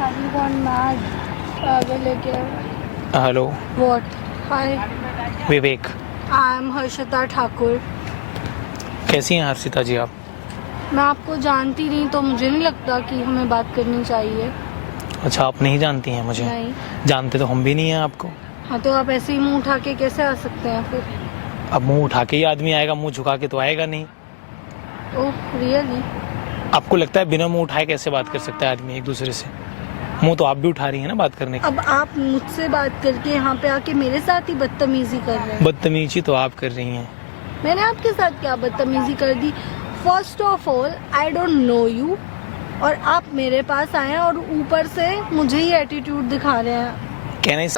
Have you gone mad? पागल है क्या? Hello What? Hi. Vivek, I am Harshita Thakur. कैसी हैं हर्षिता जी आप? मैं आपको जानती नहीं तो मुझे नहीं लगता कि हमें बात करनी चाहिए. अच्छा, आप नहीं जानती हैं मुझे? नहीं. जानते तो हम भी नहीं हैं आपको. हाँ तो आप ऐसे ही मुंह उठा के कैसे आ सकते हैं फिर? अब मुंह उठा के ही आदमी आएगा, मुंह झुका के तो आएगा नहीं. Oh really? आपको लगता है बिना मुंह उठाए कैसे बात कर सकता है आदमी एक दूसरे से? मुंह तो आप भी उठा रही हैं ना बात करने की. अब आप मुझसे बात करके यहाँ पे आके मेरे साथ ही बदतमीजी कर रहे हैं. बदतमीजी तो आप कर रही हैं. मैंने आपके साथ क्या बदतमीजी कर दी? First of all I don't know you और आप मेरे पास आए हैं और ऊपर से मुझे ही एटीट्यूड दिखा रहे हैं. कहने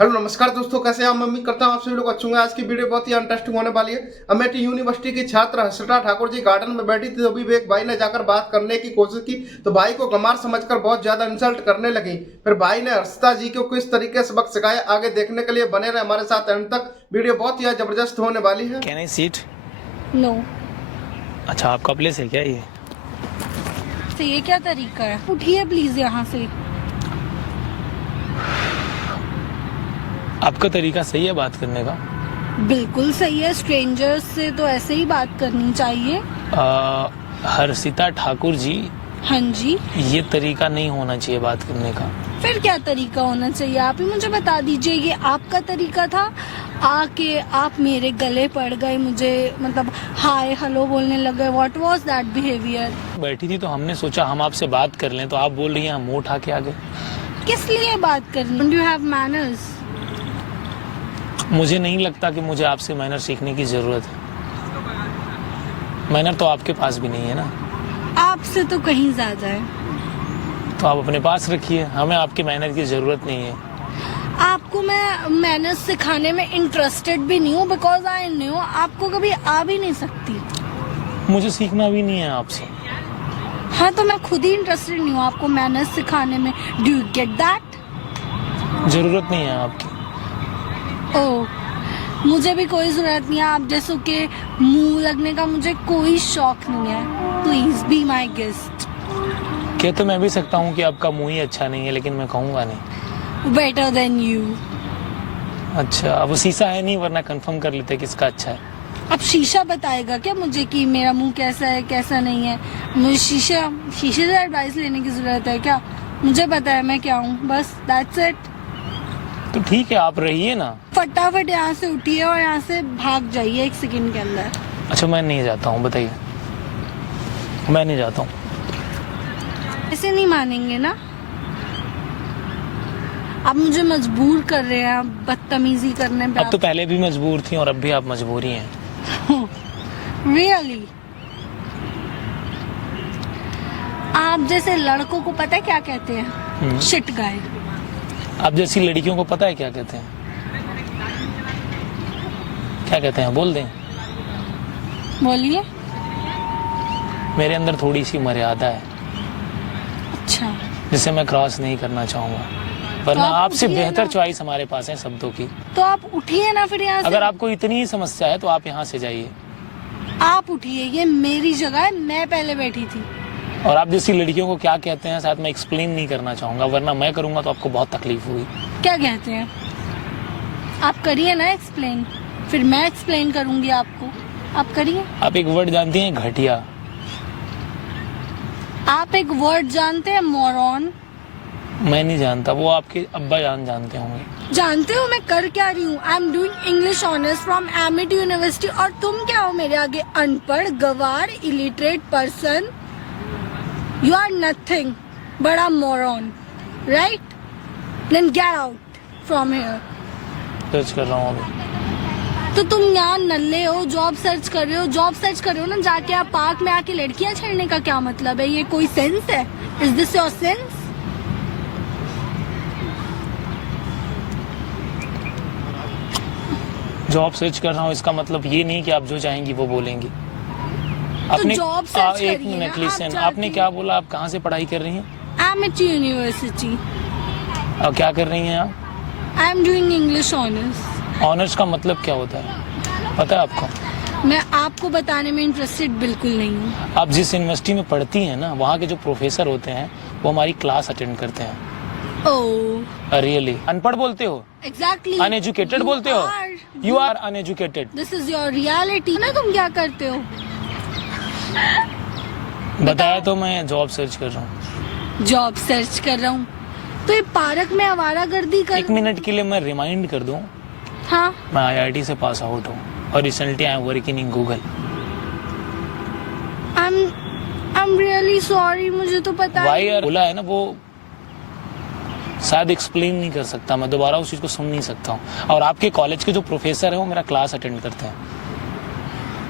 हेलो नमस्कार दोस्तों, कैसे हैं आप? मैं उम्मीद करता हूं आप सभी लोग अच्छे होंगे। आज की वीडियो बहुत ही इंटरेस्टिंग होने वाली है। अमेठी यूनिवर्सिटी की छात्र हर्षिता ठाकुर जी गार्डन में बैठी थी, तभी एक भाई ने जाकर बात करने की कोशिश की तो भाई को गंवार समझकर बहुत ज्यादा इंसल्ट करने लगी। फिर भाई ने हर्षिता जी को किस तरीके से सबक सिखाया, आगे देखने के लिए बने रहे हमारे साथ अंत तक। वीडियो बहुत ही जबरदस्त होने वाली है। कहने सीट. नो. अच्छा, आपका प्लेस है क्या ये? तो ये क्या तरीका है? उठिए प्लीज यहाँ से. आपका तरीका सही है बात करने का? बिल्कुल सही है. स्ट्रेंजर्स से तो ऐसे ही बात करनी चाहिए. हर्षिता ठाकुर जी, हाँ जी. ये तरीका नहीं होना चाहिए बात करने का. फिर क्या तरीका होना चाहिए? आप ही मुझे बता दीजिए. ये आपका तरीका था आके आप मेरे गले पड़ गए, मुझे मतलब हाय हेलो बोलने लगे. What was that behaviour? बैठी थी तो हमने सोचा हम आपसे बात कर लें, तो आप बोल रही हैं हम मुंह उठा के आ गए. किस लिए बात करनी? Don't you have manners? मुझे नहीं लगता कि मुझे आपसे मैनर सीखने की जरूरत है. मैनर तो आपके पास भी नहीं है ना. आपसे तो कहीं ज्यादा है. तो आप अपने पास रखिए, हमें आपके मैनर की जरूरत नहीं है. आपको मैं मैनर्स सिखाने में इंटरेस्टेड भी नहीं हूँ, बिकॉज आई न्यू आपको कभी आ भी नहीं सकती. मुझे सीखना भी नहीं है आपसे. हाँ तो मैं खुद ही इंटरेस्टेड नहीं हूँ आपको मैनर्स सिखाने में. Do you get that? जरूरत नहीं है आपकी. ओह, मुझे भी कोई जरूरत नहीं है. आप जैसों के मुंह लगने का मुझे कोई शौक नहीं है. Please be my guest. कह तो मैं भी सकता हूँ कि आपका मुंह ही अच्छा नहीं है, लेकिन मैं कहूँगा नहीं. Better than you. अच्छा, अब वो शीशा है नहीं, वरना कंफर्म कर लेते किसका अच्छा है. अब शीशा बताएगा क्या मुझे कि मेरा मुंह कैसा है कैसा नहीं है? मुझे शीशे से एडवाइस लेने की जरूरत है क्या? मुझे पता है मैं क्या हूँ, बस दैट्स इट. तो ठीक है, आप रहिए ना. फटाफट यहाँ से उठिए और यहाँ से भाग जाइए 1 सेकंड के अंदर. अच्छा, मैं नहीं जाता हूँ, बताइए. मैं नहीं जाता हूँ. ऐसे नहीं मानेंगे ना. आप मुझे मजबूर कर रहे हैं बदतमीजी करने पे. अब तो पहले भी मजबूर थी और अब भी आप मजबूरी हैं. रियली? आप जैसे लड़कों को पता है क्या कहते हैं? शिट गाय. आप जैसी लड़कियों को पता है क्या कहते हैं? क्या कहते हैं, बोल दें? बोलिए. मेरे अंदर थोड़ी सी मर्यादा है अच्छा. जिसे मैं क्रॉस नहीं करना चाहूंगा, वरना तो आप आपसे उठिए बेहतर ना. चॉइस हमारे पास है शब्दों की. तो आप उठिए ना फिर यहाँ से. अगर आपको इतनी ही समस्या है तो आप यहाँ से जाइए. आप उठिए, ये मेरी जगह है, मैं पहले बैठी थी. और आप जैसी लड़कियों को क्या कहते हैं शायद मैं एक्सप्लेन नहीं करना चाहूंगा, वरना मैं करूंगा तो आपको बहुत तकलीफ हुई. क्या कहते हैं? आप करिए ना एक्सप्लेन, फिर मैं एक्सप्लेन करूंगी आपको. आप करिए. आप एक वर्ड जानती हैं, घटिया? आप एक वर्ड जानते हैं, मोरॉन? मैं नहीं जानता, वो आपके अब्बा जान जानते होंगे. जानते हो मैं कर क्या रही हूँ? I am doing English honours from Amity university. और तुम क्या हो मेरे आगे? अनपढ़, गवार, illiterate person. You are nothing, बड़ा moron, right? Then get out from here. Search कर रहा हूँ अभी. तो तुम यहाँ नल्ले हो, जॉब सर्च कर रहे हो. जॉब सर्च कर रहे हो ना जाके, आप पार्क में आके लड़कियां छेड़ने का क्या मतलब है? ये कोई सेंस है? Is this your sense? Job search कर रहा हूँ इसका मतलब ये नहीं कि आप जो चाहेंगी वो बोलेंगी. आपने जॉब सर्च एक करिए मिनट ना, लिसन, आप आपने क्या बोला? आप कहाँ से पढ़ाई कर रही हैं? Amity university. और क्या कर रही हैं आप? आई am doing English honours. Honours का मतलब क्या होता है, पता है आपको? मैं आपको बताने में इंटरेस्टेड बिल्कुल नहीं हूँ. आप जिस यूनिवर्सिटी में पढ़ती हैं ना, वहाँ के जो प्रोफेसर होते हैं वो हमारी क्लास अटेंड करते हैं. Oh, रियली अनपढ़ बोलते हो, exactly. अनएजुकेटेड You बोलते हो, are- you are uneducated. This is your reality. ना तुम क्या करते हो? बताया तो मैं जॉब सर्च कर रहा हूँ। जॉब सर्च कर रहा हूँ। तो ये पार्क में आवारागर्दी कर। 1 मिनट के लिए मैं रिमाइंड कर दूं, हाँ। मैं IIT से पास आउट हूँ और recently I am working in Google. I'm really sorry, मुझे तो पता वाई नहीं। यार बोला है ना, वो शायद एक्सप्लेन नहीं कर सकता, मैं दोबारा उस चीज को सुन नहीं सकता हूँ। और आपके कॉलेज के जो प्रोफेसर है वो मेरा क्लास अटेंड करते हैं।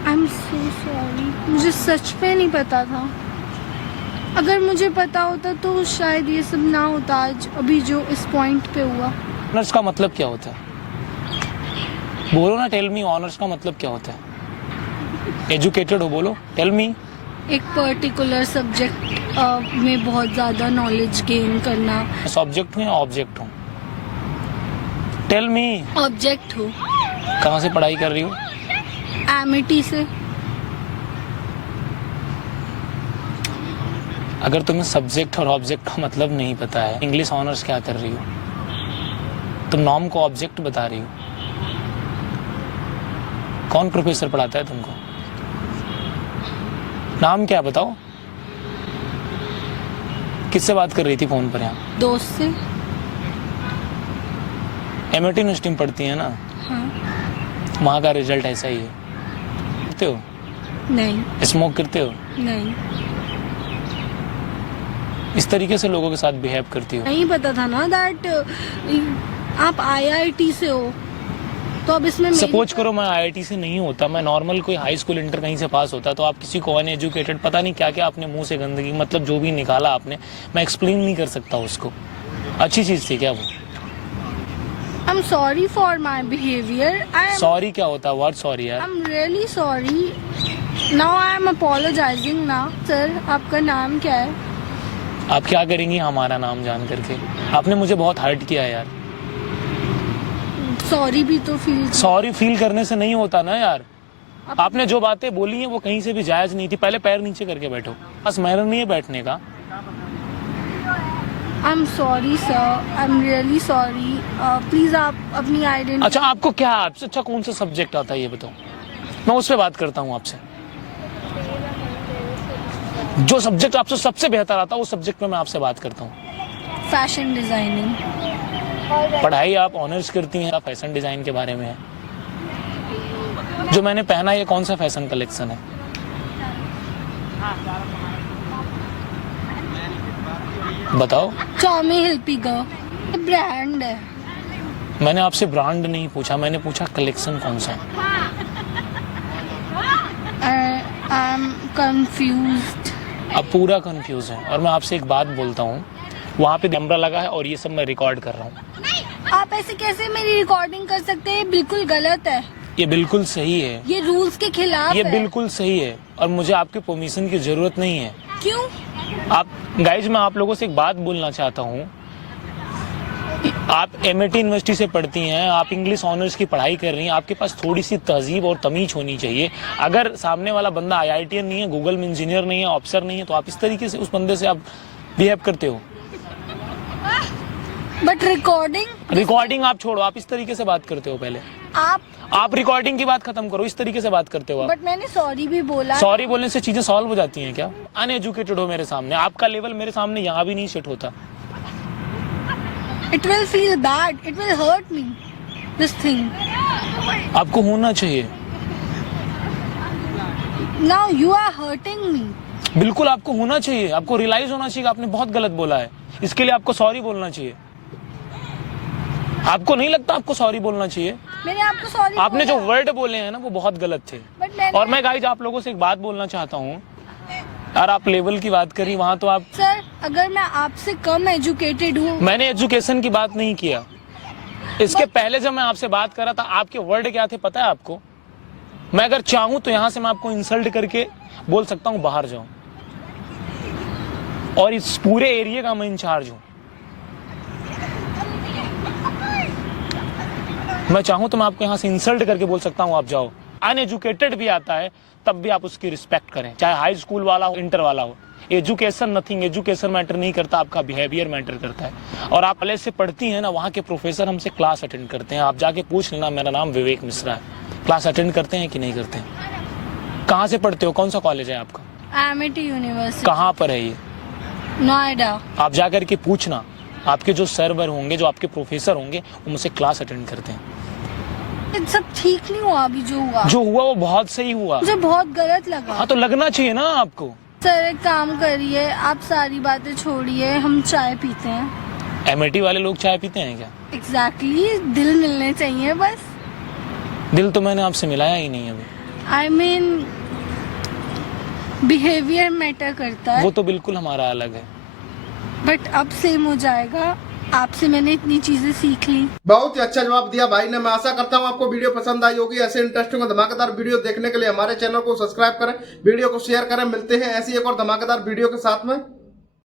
I'm so sorry, मुझे सच में नहीं पता था। अगर मुझे पता होता तो शायद ये सब ना होता आज, अभी जो इस पॉइंट पे हुआ। ऑनर्स का मतलब क्या होता है? बोलो ना, टेल मी, ऑनर्स का मतलब क्या होता है? एजुकेटेड हो बोलो, टेल मी। एक पर्टिकुलर सब्जेक्ट में बहुत ज़्यादा नॉलेज गेन करना। सब्जेक्ट हूँ या ऑब्जेक्ट हूँ? Tell me. ऑब्जेक्ट हो। कहाँ से पढ़ाई कर रही हो? एमिटी से। अगर तुम्हें सब्जेक्ट और ऑब्जेक्ट का मतलब नहीं पता है, इंग्लिश ऑनर्स क्या कर रही हो? तुम नॉर्म को ऑब्जेक्ट बता रही हो। कौन प्रोफेसर पढ़ाता है तुमको? नाम क्या बताओ? किससे बात कर रही थी फोन पर? यहाँ दोस्त से। MIT यूनिवर्सिटी में पढ़ती है ना? हाँ। वहाँ का रिजल्ट ऐसा ही है। करते हो? नहीं। स्मोक करते हो? नहीं। इस तरीके से लोगों के साथ बिहेव करती हो? नहीं पता था ना दैट आप IIT से हो, तो अब इसमें सपोज करो मैं IIT से नहीं होता, मैं नॉर्मल कोई हाई स्कूल इंटर कहीं से पास होता, तो आप किसी को अनएजुकेटेड, पता नहीं क्या क्या आपने मुंह से गंदगी, मतलब जो भी निकाला आपने, मैं एक्सप्लेन नहीं कर सकता उसको। अच्छी चीज थी क्या वो? I am sorry for my behaviour. Sorry क्या होता है? व्हाट सॉरी यार? I am really sorry. Now I am apologising ना। सर आपका नाम क्या है? आप क्या करेंगी हमारा नाम जान करके? आपने मुझे बहुत हर्ट किया यार। सॉरी भी तो फील। सॉरी फील करने से नहीं होता ना यार। आपने जो बातें बोली हैं वो कहीं से भी जायज नहीं थी। पहले पैर नीचे करके बैठो, बस मैनर नहीं है बैठने का। I am sorry sir, I am really sorry. Please आप अपनी आइडेंटिटी। अच्छा आपको क्या, आपसे अच्छा कौन सा सब्जेक्ट आता है ये बताओ, मैं उस पर बात करता हूँ आपसे। जो सब्जेक्ट आपसे सबसे बेहतर आता है उस सब्जेक्ट पे मैं आपसे बात करता हूँ। Fashion designing. पढ़ाई आप ऑनर्स करती हैं, फैशन डिजाइन के बारे में है। जो मैंने पहना ये कौन सा फैशन कलेक्शन है? बताओ। टॉमी हिल्फिगर ब्रांड है। मैंने आपसे ब्रांड नहीं पूछा, मैंने पूछा कलेक्शन कौन सा है। I am confused. अब पूरा कंफ्यूज है। और मैं आपसे एक बात बोलता हूँ, वहाँ पे कैमरा लगा है और ये सब मैं रिकॉर्ड कर रहा हूँ। आप ऐसे कैसे मेरी रिकॉर्डिंग कर सकते हैं? बिल्कुल गलत है। ये बिल्कुल सही है। ये रूल्स के खिलाफ ये है। बिल्कुल सही है और मुझे आपके परमिशन की जरूरत नहीं है। क्यों? आप गाइज, मैं आप लोगों से एक बात बोलना चाहता हूँ। आप MIT यूनिवर्सिटी से पढ़ती हैं, आप इंग्लिश ऑनर्स की पढ़ाई कर रही हैं, आपके पास थोड़ी सी तहजीब और तमीज होनी चाहिए। अगर सामने वाला बंदा IITian नहीं है, गूगल में इंजीनियर नहीं है, ऑफिसर नहीं है, तो आप इस तरीके से उस बंदे से आप बिहेव करते हो। बट रिकॉर्डिंग आप छोड़ो, आप इस तरीके से बात करते हो। पहले आप रिकॉर्डिंग की बात खत्म करो, इस तरीके से बात करते हो आप। बट मैंने सॉरी भी बोला। सॉरी बोलने से चीजें सॉल्व हो जाती हैं क्या? अनएजुकेटेड हो मेरे सामने, आपका लेवल मेरे सामने यहाँ भी नहीं सेट होता। It will feel bad. It will hurt me. This thing. आपको होना चाहिए। Now you are hurting me. बिल्कुल आपको होना चाहिए, आपको रियलाइज होना चाहिए कि आपने बहुत गलत बोला है। इसके लिए आपको सॉरी बोलना चाहिए। आपको नहीं लगता आपको सॉरी बोलना चाहिए? मैंने आपको सॉरी। आपने जो वर्ड बोले हैं ना वो बहुत गलत थे। और मैं गाइज आप लोगों से एक बात बोलना चाहता हूँ यार, आप लेवल की बात करी वहाँ तो आप। सर अगर मैं आपसे कम एजुकेटेड हूँ। मैंने एजुकेशन की बात नहीं किया। इसके पहले जब मैं आपसे बात कर रहा था आपके वर्ड क्या थे पता है आपको? मैं अगर चाहूं तो यहाँ से मैं आपको इंसल्ट करके बोल सकता हूँ बाहर जाओ, और इस पूरे एरिया का मैं इंचार्ज हूँ। मैं चाहूं तो मैं आपको यहाँ से इंसल्ट करके बोल सकता हूँ आप जाओ। अनएजुकेटेड भी आता है तब भी आप उसकी रिस्पेक्ट करें, चाहे हाई स्कूल वाला हो इंटर वाला हो। एजुकेशन नथिंग, एजुकेशन मैटर नहीं करता, आपका बिहेवियर मैटर करता है। और आप कॉलेज से पढ़ती हैं ना, वहाँ के प्रोफेसर हमसे क्लास अटेंड करते हैं। आप जाके पूछ लेना, मेरा नाम विवेक मिश्रा है, क्लास अटेंड करते हैं कि नहीं करते हैं? कहाँ से पढ़ते हो, कौन सा कॉलेज है आपका? Amity university. कहाँ पर है ये? नोएडा। आप जा करके पूछना, आपके जो सर्वर होंगे, जो आपके प्रोफेसर होंगे, वो मुझसे क्लास अटेंड करते हैं। ये सब ठीक नहीं हुआ अभी जो हुआ। जो हुआ वो बहुत सही हुआ। मुझे बहुत गलत लगा। हाँ तो लगना चाहिए ना आपको। सर एक काम करिए, आप सारी बातें छोड़िए, हम चाय पीते हैं। एमिटी वाले लोग चाय पीते हैं क्या? एग्जैक्टली, दिल मिलने चाहिए बस। दिल तो मैंने आपसे मिलाया ही नहीं अभी। आई मीन बिहेवियर मैटर करता है। वो तो बिल्कुल हमारा अलग है। बट अब सेम हो जाएगा, आपसे मैंने इतनी चीजें सीख ली। बहुत ही अच्छा जवाब दिया भाई ने। मैं आशा करता हूँ आपको वीडियो पसंद आई होगी। ऐसे इंटरेस्टिंग और धमाकेदार वीडियो देखने के लिए हमारे चैनल को सब्सक्राइब करें, वीडियो को शेयर करें। मिलते हैं ऐसी एक और धमाकेदार वीडियो के साथ में।